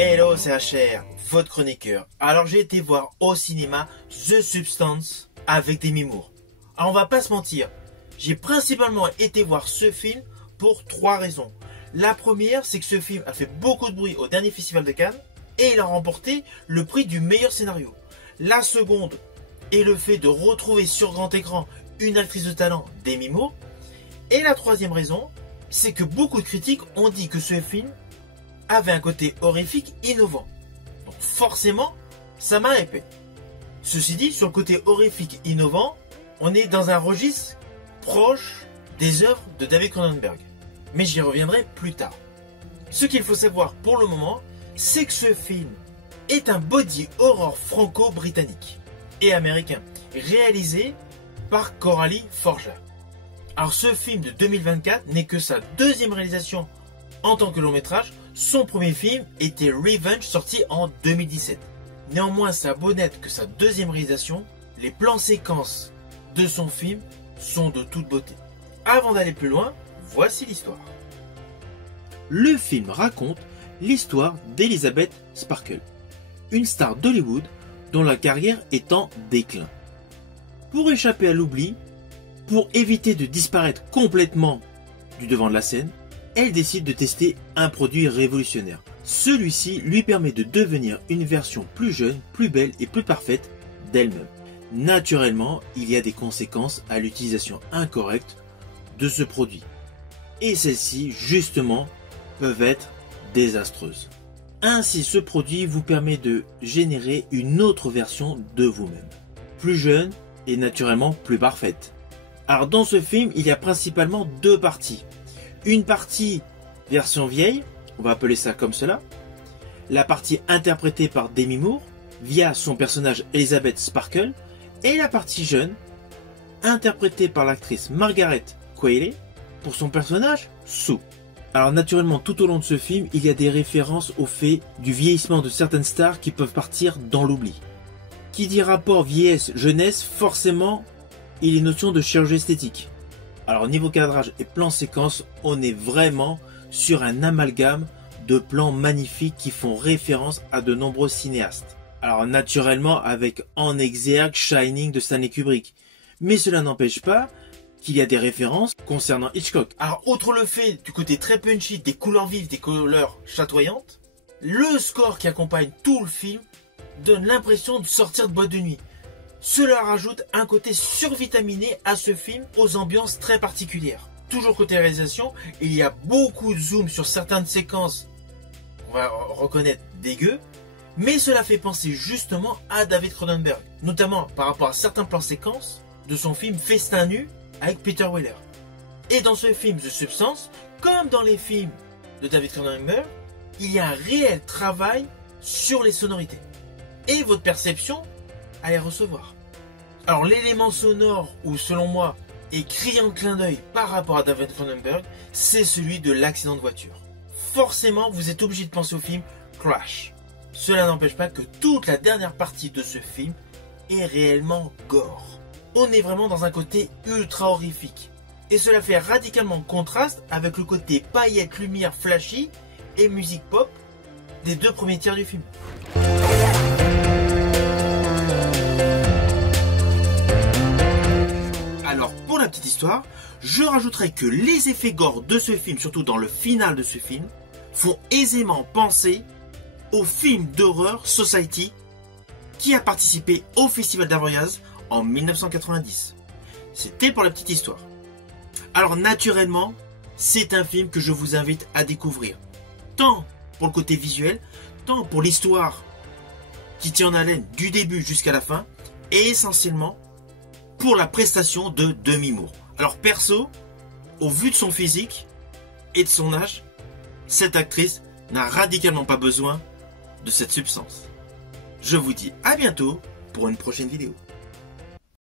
Hello, c'est HR, votre chroniqueur. Alors j'ai été voir au cinéma The Substance avec Demi Moore. Alors on va pas se mentir, j'ai principalement été voir ce film pour 3 raisons. La première, c'est que ce film a fait beaucoup de bruit au dernier festival de Cannes et il a remporté le prix du meilleur scénario. La seconde est le fait de retrouver sur grand écran une actrice de talent, Demi Moore. Et la troisième raison, c'est que beaucoup de critiques ont dit que ce film avait un côté horrifique innovant. Donc forcément, ça m'a hypé. Ceci dit, sur le côté horrifique innovant, on est dans un registre proche des œuvres de David Cronenberg. Mais j'y reviendrai plus tard. Ce qu'il faut savoir pour le moment, c'est que ce film est un body horror franco-britannique et américain, réalisé par Coralie Forja. Alors ce film de 2024 n'est que sa deuxième réalisation en tant que long métrage. Son premier film était Revenge, sorti en 2017. Néanmoins, ça a beau n'être que sa deuxième réalisation, les plans séquences de son film sont de toute beauté. Avant d'aller plus loin, voici l'histoire. Le film raconte l'histoire d'Elizabeth Sparkle, une star d'Hollywood dont la carrière est en déclin. Pour échapper à l'oubli, pour éviter de disparaître complètement du devant de la scène, elle décide de tester un produit révolutionnaire. Celui-ci lui permet de devenir une version plus jeune, plus belle et plus parfaite d'elle-même. Naturellement, il y a des conséquences à l'utilisation incorrecte de ce produit. Et celles-ci, justement, peuvent être désastreuses. Ainsi, ce produit vous permet de générer une autre version de vous-même. Plus jeune et naturellement plus parfaite. Alors dans ce film, il y a principalement 2 parties. Une partie version vieille, on va appeler ça comme cela. La partie interprétée par Demi Moore via son personnage Elizabeth Sparkle. Et la partie jeune, interprétée par l'actrice Margaret Qualley pour son personnage Sue. Alors naturellement, tout au long de ce film, il y a des références au fait du vieillissement de certaines stars qui peuvent partir dans l'oubli. Qui dit rapport vieillesse-jeunesse, forcément, il y a une notion de chirurgie esthétique. Alors niveau cadrage et plan séquence, on est vraiment sur un amalgame de plans magnifiques qui font référence à de nombreux cinéastes. Alors naturellement avec en exergue Shining de Stanley Kubrick. Mais cela n'empêche pas qu'il y a des références concernant Hitchcock. Alors outre le fait du côté très punchy, des couleurs vives, des couleurs chatoyantes, le score qui accompagne tout le film donne l'impression de sortir de boîte de nuit. Cela rajoute un côté survitaminé à ce film aux ambiances très particulières. Toujours côté réalisation, il y a beaucoup de zoom sur certaines séquences, on va reconnaître dégueu, mais cela fait penser justement à David Cronenberg, notamment par rapport à certains plans séquences de son film Festin nu avec Peter Weller. Et dans ce film The Substance, comme dans les films de David Cronenberg, il y a un réel travail sur les sonorités. Et votre perception à les recevoir. Alors l'élément sonore où selon moi est criant clin d'œil par rapport à David Cronenberg, c'est celui de l'accident de voiture. Forcément vous êtes obligé de penser au film Crash. Cela n'empêche pas que toute la dernière partie de ce film est réellement gore. On est vraiment dans un côté ultra horrifique. Et cela fait radicalement contraste avec le côté paillettes, lumière, flashy et musique pop des 2 premiers tiers du film. Alors pour la petite histoire, je rajouterai que les effets gore de ce film, surtout dans le final de ce film, font aisément penser au film d'horreur Society qui a participé au Festival d'Avoriaz en 1990. C'était pour la petite histoire. Alors naturellement, c'est un film que je vous invite à découvrir. Tant pour le côté visuel, tant pour l'histoire qui tient en haleine du début jusqu'à la fin, et essentiellement pour la prestation de Demi Moore. Alors perso, au vu de son physique et de son âge, cette actrice n'a radicalement pas besoin de cette substance. Je vous dis à bientôt pour une prochaine vidéo.